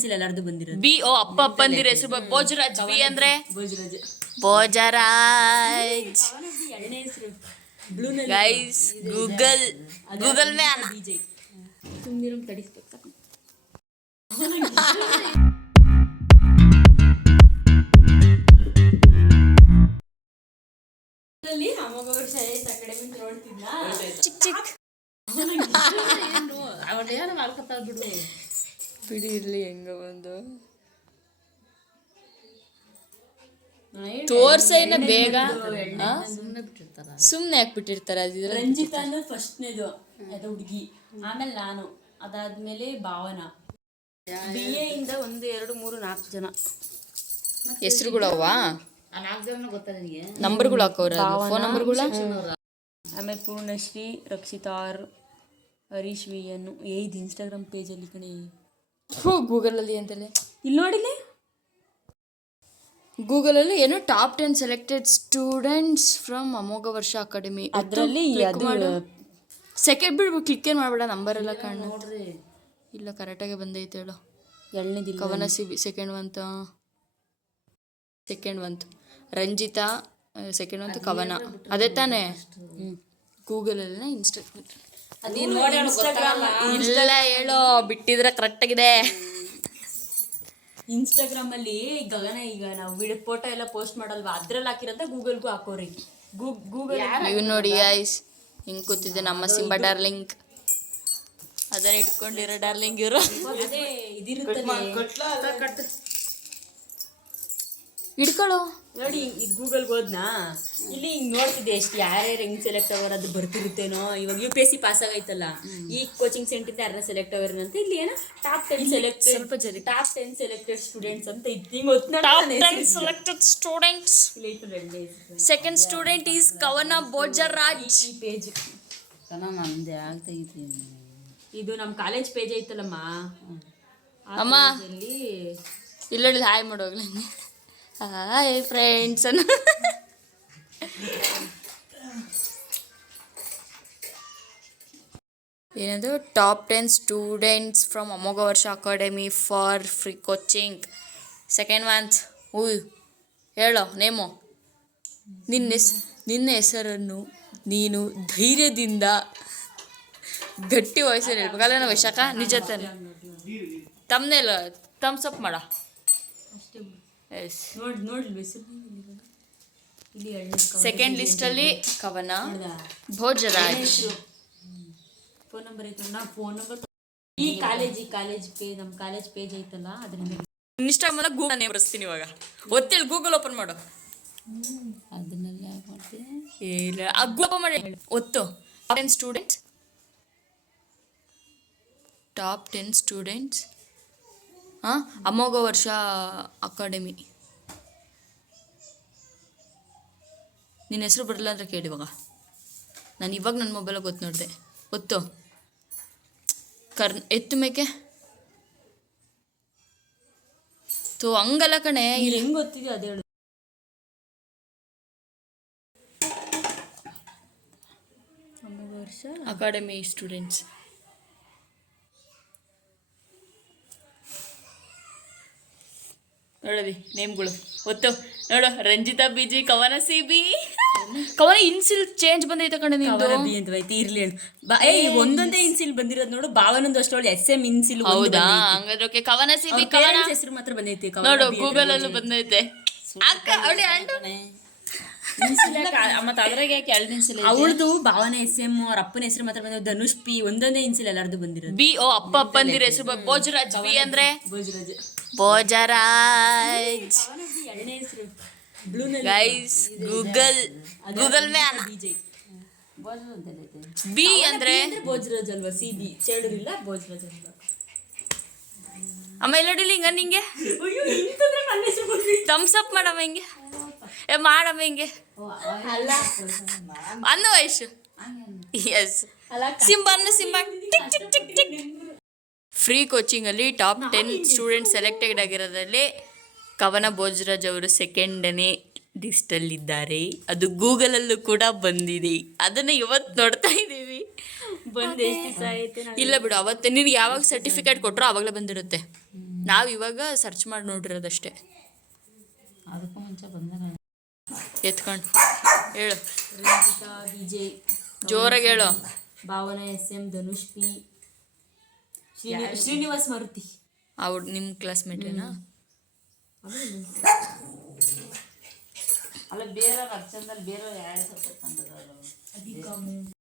ಇನ್ಸಿಲ್ ಎಲ್ಲಾರ್ದು ಬಂದಿರೋದು. B O ಅಪ್ಪ ಅಪ್ಪಂದಿರ ಹೆಸರು ಭೋಜರಾಜ್. ಬಿ ಅಂದ್ರೆ? ಭೋಜರಾಜ್. ಭೋಜರಾಜ್. ಎರಡನೇ ಹೆಸರು. ಬ್ಲೂ ಗೈಸ್ ಗೂಗಲ್ ಗೂಗಲ್ ಮೇ ಅನ್ನ ಸುಮ್ಮನಿರೋ ತಡಿಸ್ಬೇಕು ಅಮ್ಮಗ ವರ್ಷ ಅಕಾಡೆಮಿ ನೋಡ್ತಿದ್ನ? ಚಿಕ್ ಚಿಕ್. ಅವಳೇನ ಮಾಡ್ಕೊತಾಳ ಬಿಡು ಬಿಡಿ ಇರ್ಲಿ ಹೆಂಗ ಒಂದು ತೋರ್ಸೈನ ಬೇಗ. ಸುಮ್ನೆ ಯಾಕೆ ಬಿಟ್ಟಿರ್ತಾರ ಅದಿದ್ರೆ ಫಸ್ಟ್ ಫಸ್ಟ್ನೇದು ಅದು ಹುಡುಗಿ. ಆಮೇಲೆ ನಾನು ಅದಾದ್ಮೇಲೆ ಭಾವನಾ. ಬಿ ಎ ಇಂದ ಒಂದು ಎರಡು ಮೂರು ನಾಲ್ಕು ಜನ. ಹೆಸರುಗಳವ ನಂಬರ್ಗಳು ಹಾಕೋರ ಫೋನ್ ನಂಬರ್ಗಳ? ಆಮೇಲೆ ಪೂರ್ಣಶ್ರೀ ರಕ್ಷಿತಾರ್ ಹರೀಶ್ ವಿ ಅನ್ನು ಏ ಇದು ಇನ್ಸ್ಟಾಗ್ರಾಮ್ ಪೇಜಲ್ಲಿ ಕಣೆ. ಹ್ಞೂ ಗೂಗಲಲ್ಲಿ ಅಂತಲೇ. ಇಲ್ಲಿ ನೋಡಿಲಿ ಗೂಗಲಲ್ಲಿ ಏನೋ top ten selected students from Amoghavarsha academy. ಅದರಲ್ಲಿ ಅದು ಸೆಕೆಂಡ್ ಬಿಡ್ಬೇಕು ಕ್ಲಿಕ್ ಏನು ಮಾಡಬೇಡ ನಂಬರ್ ಎಲ್ಲ ಕಾಣ. ಇಲ್ಲ ಕರೆಕ್ಟಾಗಿ ಬಂದೈತೆ ಹೇಳು. ದಿನ ಕವನ ಸಿ ಸೆಕೆಂಡ್ ಒಂತ second month Ranjitha second month Kavana. ಅದೇ ತಾನೇ? ಗೂಗಲಲ್ಲಿ ಇನ್ಸ್ಟಾ ಇನ್ಸ್ಟಾಗ್ರಾಮ್ ಇಲ್ಲ ಹೇಳೋ ಬಿಟ್ಟಿದ್ರೆ ಕರೆಕ್ಟಾಗಿದೆ ಇನ್ಸ್ಟಾಗ್ರಾಮ್ ಅಲ್ಲಿ ಗಗನ ಈಗ ನಾವು ವಿಡಿಯೋ ಫೋಟೋ ಎಲ್ಲ ಪೋಸ್ಟ್ ಮಾಡಲ್ವಾ? ಅದ್ರಲ್ಲಿ ಹಾಕಿರಂತ ಗೂಗಲ್ಗೂ ಹಾಕೋರಿ. ಗೂಗಲ್ ಇವ್ ನೋಡಿ ಐಸ್ ಹಿಂಗ್ ಕೂತಿದೆ ನಮ್ಮ ಸಿಂಬ ಡಾರ್ಲಿಂಗ್. ಅದನ್ನ ಇಟ್ಕೊಂಡಿರೋ ಡಾರ್ಲಿಂಗ್ ಇರೋ ಅದೇ ಇದಿರುತ್ತಲ್ಲ ಹಿಡ್ಕೊಳ್ಳೋ. ನೋಡಿ ಇದು ಗೂಗಲ್ಗೆ ಹೋದ್ನಾ ಇಲ್ಲಿ ಹಿಂಗ್ ನೋಡ್ತಿದ್ದೆ ಎಷ್ಟು ಯಾರ್ಯಾರು ಹೆಂಗ್ ಸೆಲೆಕ್ಟ್ ಆಗೋರು ಅದು ಬರ್ತಿರುತ್ತೇನೋ. ಇವಾಗ U P S C pass ಆಗೈತಲ್ಲ. ಈ ಕೋಚಿಂಗ್ ಸೆಂಟರ್ ಯಾರನ್ನ ಸೆಲೆಕ್ಟ್ ಅಂತ ಇಲ್ಲಿ ಏನೋ ಟಾಪ್ ಟೆನ್ ಸೆಲೆಕ್ಟ್ ಸ್ವಲ್ಪ ಜರಿ. ಟಾಪ್ ಟೆನ್ ಸೆಲೆಕ್ಟೆಡ್ ಸ್ಟೂಡೆಂಟ್ಸ್ ಅಂತ ಇತ್ತು ಹಿಂಗ್ selected students second student is Kavana Bojaraj ಈ ಪೇಜ್ ಯಾಕೆ ತೆಗಿತೀನಿ ಇದು ನಮ್ಮ ಕಾಲೇಜ್ ಪೇಜ್ ಐತಲ್ಲಮ್ಮ. ಅಮ್ಮ. ಇಲ್ಲಿ ಇಲ್ಲ ಹಾಯ್ ಮಾಡೋಗ್ಲಿ. ಹಾಯ್ ಫ್ರೆಂಡ್ಸ್ ಏನದು? Top ten students from Amoghavarsha academy for free coaching second month who ಹೇಳೋ, ನೇಮು. ನಿನ್ನ ನಿನ್ನ ಹೆಸರನ್ನು ನೀನು ಧೈರ್ಯದಿಂದ ಗಟ್ಟಿ ವಯಸ್ಸಲ್ಲಿ ಹೇಳ್ಬೇಕಲ್ಲ ನಾವು ವಿಶಾಖ, ನಿಜ ತಾನೆ. ತಮ್ಮನೆಲ್ಲ ಥಮ್ಸ್ ಅಪ್ ಮಾಡ. ಎಸ್ ನೋಡ್ ನೋಡಿ ಹೆಸರು ಇಲ್ಲಿ ಸೆಕೆಂಡ್ ಲಿಸ್ಟಲ್ಲಿ ಕವನ ಭೋಜರಾಜ್. ಫೋನ್ ನಂಬರ್ ಐತಲ್ಲ ನಾ ಫೋನ್ ನಂಬರ್ ಈ ಕಾಲೇಜ್ ಈ ಕಾಲೇಜ್ ಪೇಜ್ ನಮ್ಮ ಕಾಲೇಜ್ ಪೇಜ್ ಐತಲ್ಲ ಅದರಿಂದ ಇನ್ಸ್ಟಾಗ್ರಾಮ್ ಗೂಗಲ್ ನೇಮ್ ಬರ್ಸ್ತೀನಿ ಇವಾಗ. ಒತ್ತಿಲ್ ಗೂಗಲ್ ಓಪನ್ ಮಾಡು. ಅದನ್ನೆಲ್ಲ ಮಾಡ್ತೀನಿ ಇಲ್ಲ ಓಪನ್ ಮಾಡಿ. ಒತ್ತು. Ten students top ten students Amoghavarsha academy. ನಿನ್ನ ಹೆಸರು ಬರಲ್ಲ ಅಂದ್ರೆ ಕೇಳಿ ಇವಾಗ. ನಾನು ಇವಾಗ ನನ್ನ ಮೊಬೈಲಾಗ ಗೊತ್ತು ನೋಡಿದೆ. ಗೊತ್ತು? ಕರ್ ಎತ್ತು ಮೇಕೆ ತೋ ಹಂಗಲ್ಲ ಕಣೆ. ಇಲ್ಲಿ ಹೆಂಗ್ ಗೊತ್ತಿದೆ ಅದೇ ಹೇಳು. Academy students. ನೋಡದಿ ನೇಮ್ಗಳು. ಒತ್ತು ನೋಡು Ranjitha B G Kavana C B Kavana ಇನ್ಸಿಲ್ change ಬಂದೈತೆ ಕಣ ಬಿ ಅಂತ ಐತಿ ಇರ್ಲಿ ಹೇಳು ಬಾ ಏ ಒಂದೊಂದೇ ಇನ್ಸಿಲ್ ಬಂದಿರೋದು ನೋಡು ಭಾವನೊಂದು ಅಷ್ಟೊಳ್ಳೆ ಎಸ್ ಎಂ ಇನ್ಸಿಲ್ ಹೌದಾ? ಹಂಗಾದ್ರೆ ಓಕೆ ಕವನ ಸಿ ಬಿ ಕವನ? ಹೆಸರು ಮಾತ್ರ ಬಂದೈತಿ ನೋಡು ಗೂಗಲ್ ಅಲ್ಲೂ ಬಂದೈತೆ. ಅಕ್ಕ ಅವಳಿ ಮತ್ತೆ ಅದ್ರಾಗ ಯಾಕೆ ಎರಡು ಅವಳದು ಭಾವನೆ ಎಸ್ ಎಂ ಅವ್ರ ಅಪ್ಪನ ಹೆಸರು ಮಾತ್ರ ಬಂದ ಧನುಷ್ ಪಿ ಒಂದೊಂದೇ ಇನ್ಸಿಲ್ ಎಲ್ಲಾರ್ದು ಬಂದಿರೋದು. ಬಿ ಓ ಅಪ್ಪ ಅಪ್ಪಂದಿರ ಹೆಸರು ಬ- ಭೋಜರಾಜ್ ಬಿ ಅಂದ್ರೆ? ಭೋಜರಾಜ್. ಭೋಜರಾಜ್. ಎರಡನೇ ಹೆಸರು. Guys Google Google man B J B ಅಂದ್ರೆ? ಭೋಜರಾಜ್ ಅಲ್ವಾ ಸಿ ಬಿ ಚೇಳೂರಿಲ್ಲ ಭೋಜರಾಜ್ ಅಲ್ವಾ ಅಮ್ಮ ಎಲ್ಲೋಡಿಲಿ ಹಿಂಗ ನಿಂಗೆ? ತಮ್ಸಪ್ ಇಂತಂದ್ರೆ ನನ್ನ ಹೆಸರು ಬಂದಿತ್ತು ಥಮ್ಸ್ ಅಪ್ ಮಾಡಮ್ಮ ಹಿಂಗೆ? ಏ ಮಾಡಮ್ಮ ಹಿಂಗೆ. ಅನ್ನ ವಯಸ್ಸು. ಎಸ್ ಸಿಂಬಾ ಅನ್ನ Simba. Tick tick tick tick. Free ಕೋಚಿಂಗಲ್ಲಿ top ten student selected ಆಗಿರೋದ್ರಲ್ಲಿ ಕವನ ಭೋಜರಾಜ್ ಅವರು ಸೆಕೆಂಡನೇ ಲಿಸ್ಟಲ್ಲಿದ್ದಾರೆ ಅದು ಗೂಗಲಲ್ಲೂ ಕೂಡ ಬಂದಿದೆ. ಅದನ್ನು ಇವತ್ತು ನೋಡ್ತಾ ಇದ್ದೀವಿ. ಬಂದು ಎಷ್ಟು ದಿವಸ ಆಯ್ತು ಇಲ್ಲ ಬಿಡು ಅವತ್ತೆ ನಿನಗೆ ಯಾವಾಗ ಸರ್ಟಿಫಿಕೇಟ್ ಕೊಟ್ಟರು ಆವಾಗಲೇ ಬಂದಿರುತ್ತೆ. ನಾವು ಇವಾಗ ಸರ್ಚ್ ಮಾಡಿ ನೋಡಿರೋದಷ್ಟೇ. ಅದಕ್ಕೂ ಮುಂಚೆ ಬಂದಾಗ ಎತ್ಕೊಂಡು. ಹೇಳು. ರಂಜಿತಾ ವಿಜಯ್ ಜೋರಾಗಿ ಹೇಳು. Bhavana S M Dhanush P. Srini- Srinivas Maruti. ಅವ್ರು ನಿಮ್ಮ ಕ್ಲಾಸ್ಮೇಟೇನಾ ಅಲ್ಲ ಬೇರೆ ಅರ್ಚಂದಲ್ಲಿ ಬೇರೆ ಯಾರು